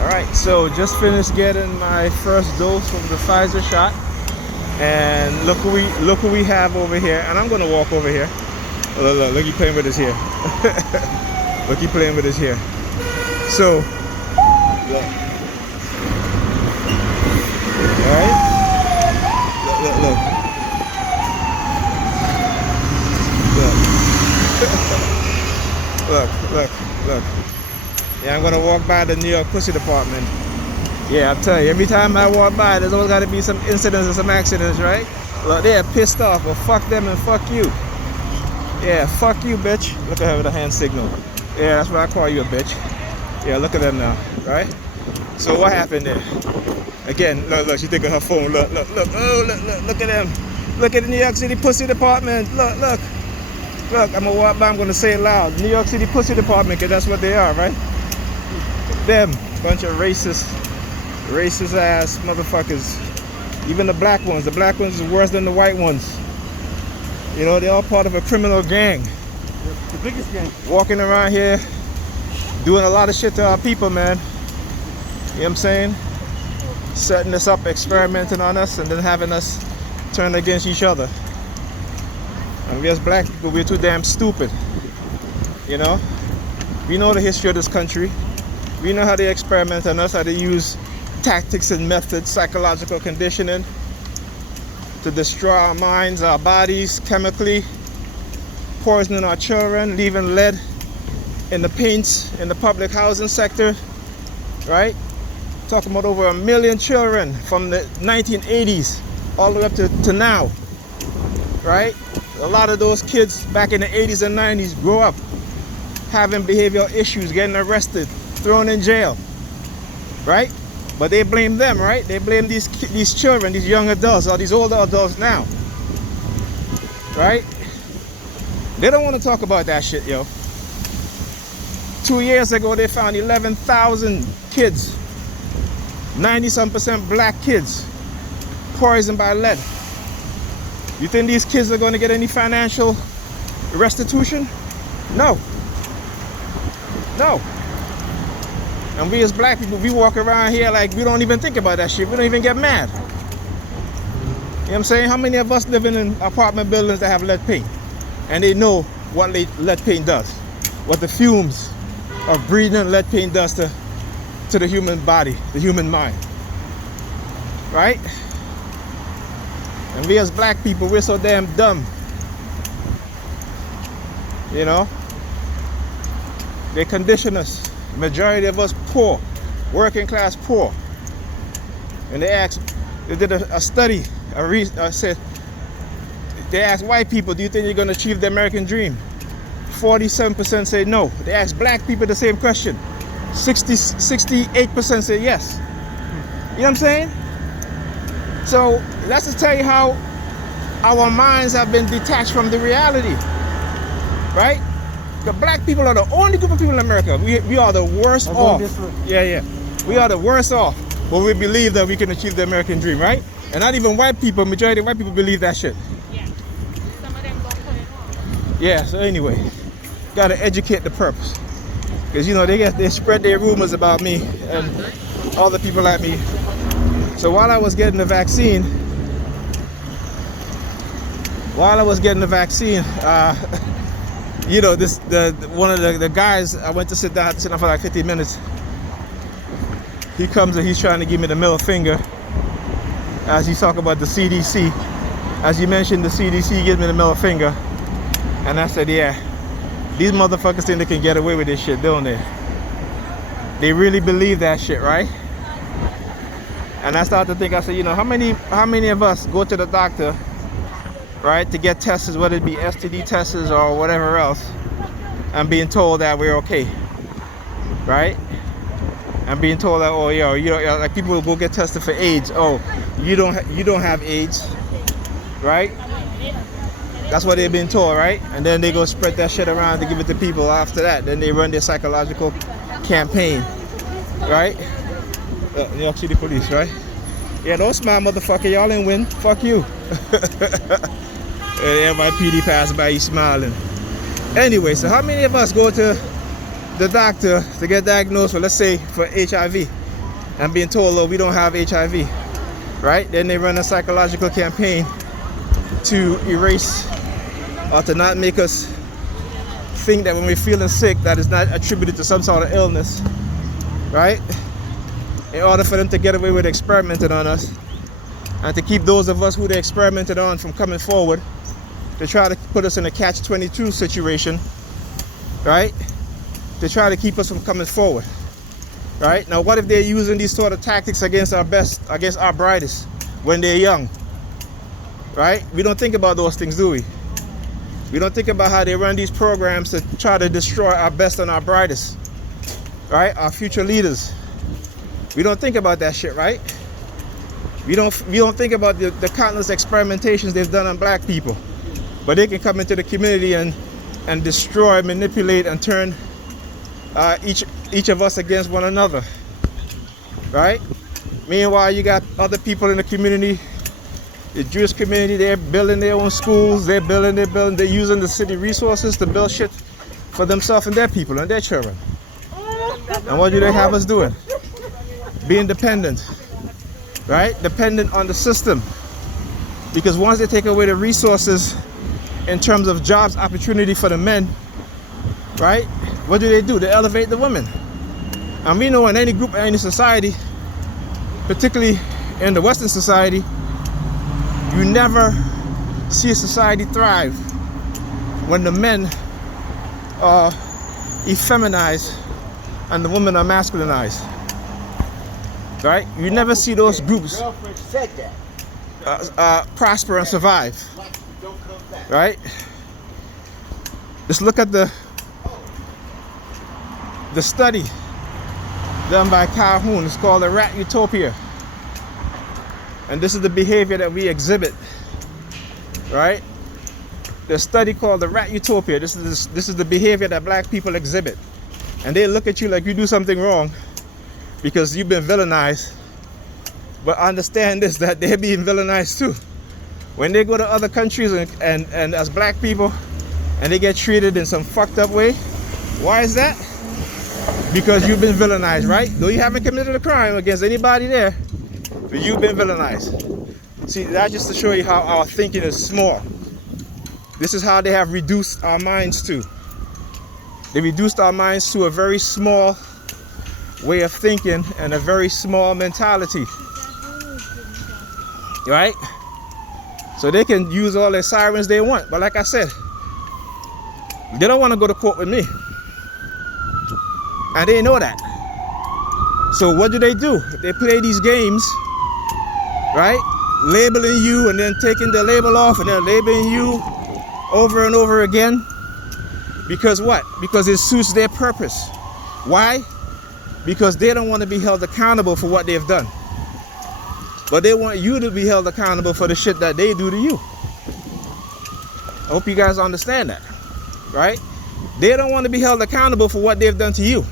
Alright, so just finished getting my first dose from the Pfizer shot. And look who we have over here. And I'm gonna walk over here. Look, he playing with his hair. Look, he playing with his hair. So, look. Alright? Look. Look. Yeah, I'm gonna walk by the New York Pussy Department. Yeah, I'm telling you, every time I walk by, there's always gotta be some incidents or some accidents, right? Look, they're pissed off. Well, fuck them and fuck you. Yeah, fuck you, bitch. Look at her with a hand signal. Yeah, that's why I call you a bitch. Yeah, look at them now, right? So what happened there? Again, look, she taking her phone. Look, oh, look at them. Look at the New York City Pussy Department. Look, I'm gonna walk by, I'm gonna say it loud. New York City Pussy Department, because that's what they are, right? Them, bunch of racist ass motherfuckers. Even the black ones are worse than the white ones. You know, they're all part of a criminal gang. The biggest gang. Walking around here, doing a lot of shit to our people, man. You know what I'm saying? Setting us up, experimenting on us, and then having us turn against each other. And we as black people, we're too damn stupid. You know? We know the history of this country. We know how they experiment on us, how they use tactics and methods, psychological conditioning to destroy our minds, our bodies chemically, poisoning our children, leaving lead in the paints in the public housing sector, right? Talking about over 1 million children from the 1980s all the way up to now, right? A lot of those kids back in the 80s and 90s grow up having behavioral issues, getting arrested, thrown in jail, right? But they blame them, right? They blame these children, these young adults, or these older adults now, right? They don't want to talk about that shit, yo. 2 years ago, they found 11,000 kids, 90-some% black kids, poisoned by lead. You think these kids are going to get any financial restitution? No. And we as black people, we walk around here like we don't even think about that shit. We don't even get mad. You know what I'm saying? How many of us living in apartment buildings that have lead paint? And they know what lead paint does. What the fumes of breathing lead paint does to the human body, the human mind. Right? And we as black people, we're so damn dumb. You know? They condition us. Majority of us poor, working class poor. And they did a study, said, they asked white people, do you think you're going to achieve the American dream? 47% say no. They asked black people the same question. 68% say yes. You know what I'm saying? So that's to tell you how our minds have been detached from the reality, right? The black people are the only group of people in America. We are the worst off. Yeah. We are the worst off. But we believe that we can achieve the American dream, right? And not even white people, majority of white people believe that shit. Yeah. Some of them don't put it on. Yeah, so anyway, gotta educate the purpose. Because you know, they spread their rumors about me and all the people like me. So while I was getting the vaccine, you know, one of the guys, I went to sit down for like 15 minutes. He comes and he's trying to give me the middle finger as he's talking about the CDC. As you mentioned, the CDC gives me the middle finger. And I said, yeah, these motherfuckers think they can get away with this shit, don't they? They really believe that shit, right? And I started to think, I said, you know, how many of us go to the doctor, right, to get tests, whether it be STD tests or whatever else, and being told that we're okay, right? And being told that, oh, yo, like people will go get tested for AIDS. Oh, you don't have AIDS, right? That's what they've been told, right? And then they go spread that shit around to give it to people after that. Then they run their psychological campaign, right? New York City police, right? Yeah, don't smile, motherfucker. Y'all ain't win. Fuck you. And NYPD passed by, you smiling. Anyway, so how many of us go to the doctor to get diagnosed for, let's say, for HIV? and being told, oh, we don't have HIV, right? Then they run a psychological campaign to erase or to not make us think that when we're feeling sick, that is not attributed to some sort of illness, right? In order for them to get away with experimenting on us and to keep those of us who they experimented on from coming forward, to try to put us in a catch-22 situation, right? To try to keep us from coming forward, right? Now, what if they're using these sort of tactics against our best, against our brightest when they're young, right? We don't think about those things, do we? We don't think about how they run these programs to try to destroy our best and our brightest, right? Our future leaders. We don't think about that shit, right? We don't think about the countless experimentations they've done on black people. But they can come into the community and destroy, manipulate, and turn each of us against one another, right? Meanwhile, you got other people in the community, the Jewish community, they're building their own schools, they're using the city resources to build shit for themselves and their people and their children. And what do they have us doing? Being dependent, right? Dependent on the system. Because once they take away the resources in terms of jobs, opportunity for the men, right? What do? They elevate the women. And we know in any group, in any society, particularly in the Western society, you never see a society thrive when the men are effeminized and the women are masculinized, right? You never see those groups prosper and survive, right? Just look at the study done by Calhoun. It's called the Rat Utopia. And this is the behavior that we exhibit, right? The study called the Rat Utopia. This is the behavior that black people exhibit. And they look at you like you do something wrong because you've been villainized. But understand this, that they're being villainized too. When they go to other countries and as black people and they get treated in some fucked up way, why is that? Because you've been villainized, right? Though you haven't committed a crime against anybody there, but you've been villainized. See, that's just to show you how our thinking is small. This is how they have reduced our minds to. They reduced our minds to a very small way of thinking and a very small mentality. Right? So they can use all their sirens they want. But like I said, they don't want to go to court with me. And they know that. So what do? They play these games, right? Labeling you and then taking the label off and then labeling you over and over again. Because what? Because it suits their purpose. Why? Because they don't want to be held accountable for what they've done. But they want you to be held accountable for the shit that they do to you. I hope you guys understand that, right? They don't want to be held accountable for what they've done to you.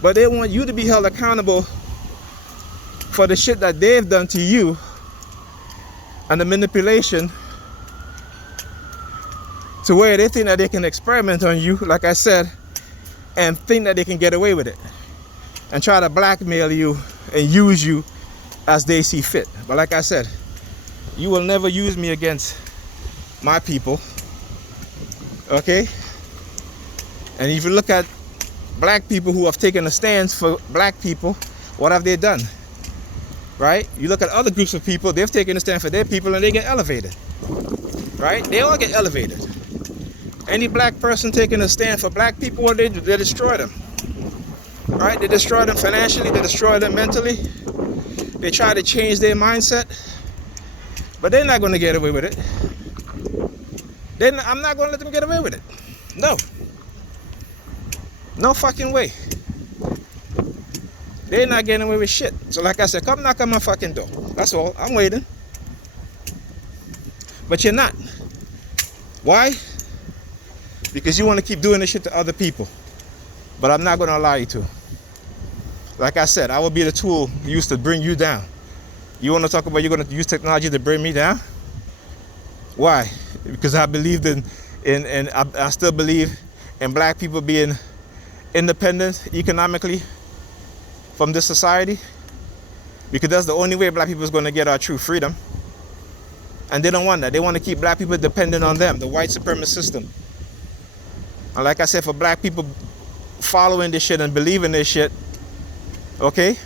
But they want you to be held accountable for the shit that they've done to you and the manipulation to where they think that they can experiment on you, like I said, and think that they can get away with it and try to blackmail you and use you as they see fit. But like I said, you will never use me against my people, okay? And if you look at black people who have taken a stance for black people, what have they done? Right? You look at other groups of people, they've taken a stand for their people and they get elevated. Right? They all get elevated. Any black person taking a stand for black people, what they do? They destroy them. Right? They destroy them financially, they destroy them mentally. They try to change their mindset. But they're not going to get away with it. I'm not going to let them get away with it. No. No fucking way. They're not getting away with shit. So like I said, come knock on my fucking door. That's all. I'm waiting. But you're not. Why? Because you want to keep doing this shit to other people. But I'm not going to allow you to. Like I said, I will be the tool used to bring you down. You want to talk about you're going to use technology to bring me down? Why? Because I believed in I still believe in black people being independent economically from this society. Because that's the only way black people is going to get our true freedom. And they don't want that. They want to keep black people dependent on them, the white supremacist system. And like I said, for black people following this shit and believing this shit, okay,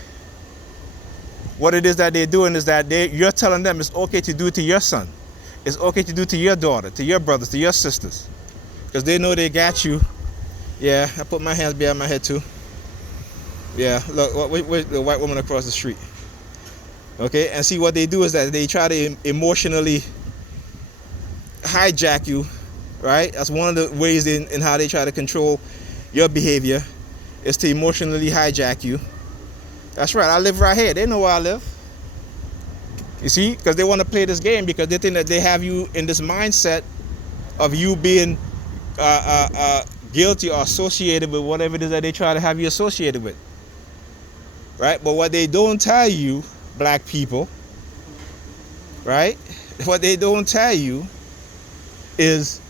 what it is that they're doing is that you're telling them it's okay to do it to your son. It's okay to do it to your daughter, to your brothers, to your sisters. Because they know they got you. Yeah, I put my hands behind my head too. Yeah, look, wait, the white woman across the street. Okay, and see what they do is that they try to emotionally hijack you, right? That's one of the ways in how they try to control your behavior, is to emotionally hijack you. That's right, I live right here. They know where I live. You see, because they want to play this game because they think that they have you in this mindset of you being guilty or associated with whatever it is that they try to have you associated with. Right? But what they don't tell you, black people, right? What they don't tell you is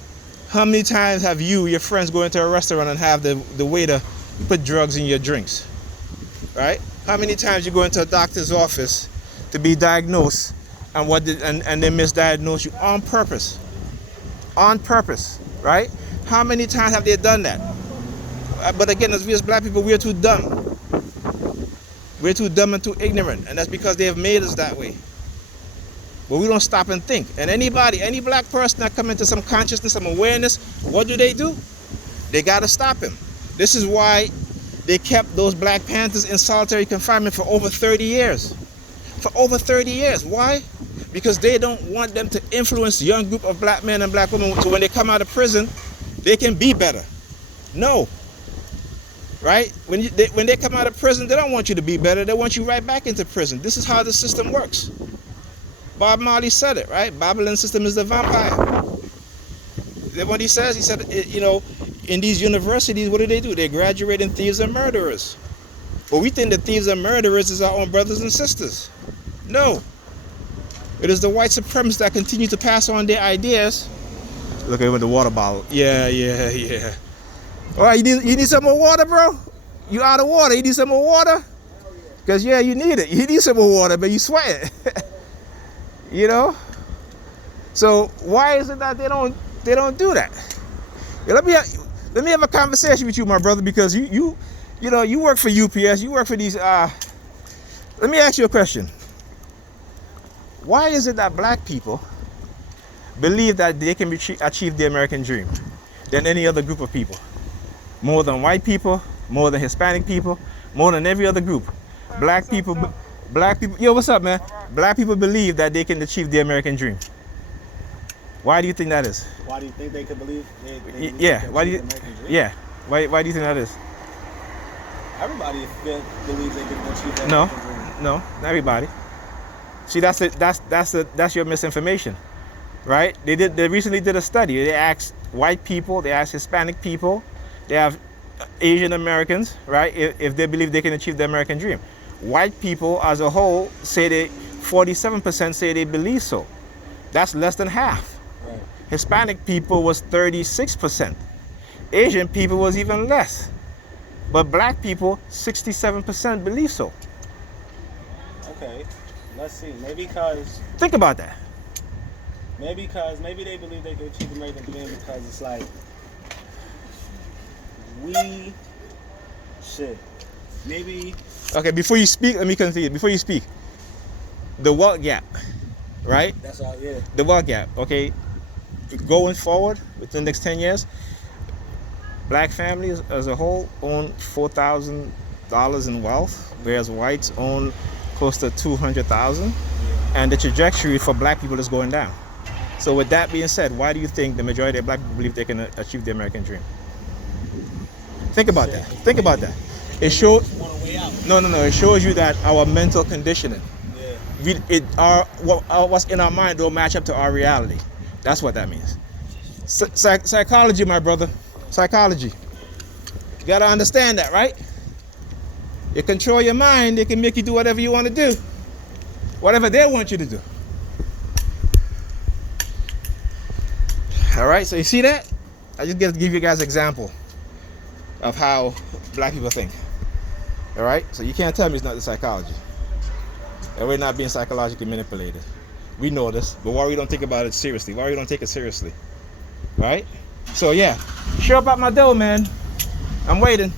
how many times have you, your friends, go into a restaurant and have the waiter put drugs in your drinks, right? How many times you go into a doctor's office to be diagnosed and they misdiagnose you on purpose, right? How many times have they done that? But again, as we as black people, we're too dumb. We're too dumb and too ignorant, and that's because they have made us that way. But we don't stop and think. And any black person that come into some consciousness, some awareness, what do? They gotta stop him. This is why they kept those Black Panthers in solitary confinement for over 30 years. For over 30 years. Why? Because they don't want them to influence the young group of black men and black women so when they come out of prison, they can be better. No. Right? When they come out of prison, they don't want you to be better. They want you right back into prison. This is how the system works. Bob Marley said it, right? Babylon system is the vampire. Then what he said, in these universities, what do? They graduate in thieves and murderers. But we think that thieves and murderers is our own brothers and sisters. No. It is the white supremacists that continue to pass on their ideas. Look at with the water bottle. Yeah. All right, you need some more water, bro? You out of water? You need some more water? Because, yeah, you need it. You need some more water, but you sweating. You know? So why is it that they don't do that? Yeah, let me have a conversation with you, my brother, because you work for UPS, you work for these. Let me ask you a question. Why is it that black people believe that they can achieve the American dream than any other group of people? More than white people, more than Hispanic people, more than every other group. Black people, yo, what's up, man? Black people believe that they can achieve the American dream. Why do you think that is? Why do you think they could believe? Yeah. Why do you? Yeah. Why do you think that is? Everybody believes they can achieve that. No, not everybody. See, that's your misinformation, right? They recently did a study. They asked white people, they asked Hispanic people, they have Asian Americans, right? If they believe they can achieve the American dream. White people as a whole say 47% say they believe so. That's less than half. Right. Hispanic people was 36%. Asian people was even less. But black people, 67% believe so. Okay, let's see. Maybe because... Think about that. Maybe they believe they can achieve the American dream because it's like... Maybe... Okay, before you speak, let me continue. Before you speak, the wealth gap, right? That's all, yeah. The wealth gap, okay? Going forward, within the next 10 years, black families as a whole own $4,000 in wealth, whereas whites own close to $200,000, and the trajectory for black people is going down. So with that being said, why do you think the majority of black people believe they can achieve the American dream? Think about that. Think about that. It shows. No. It shows you that our mental conditioning, what's in our mind don't match up to our reality. That's what that means. Psychology, my brother. Psychology. You gotta understand that, right? You control your mind, they can make you do whatever you want to do. Whatever they want you to do. All right, so you see that? I just get to give you guys an example of how black people think. All right, so you can't tell me it's not the psychology. And we're not being psychologically manipulated. We know this, but why we don't think about it seriously? Why we don't take it seriously? Right? So yeah, show up at my door, man. I'm waiting.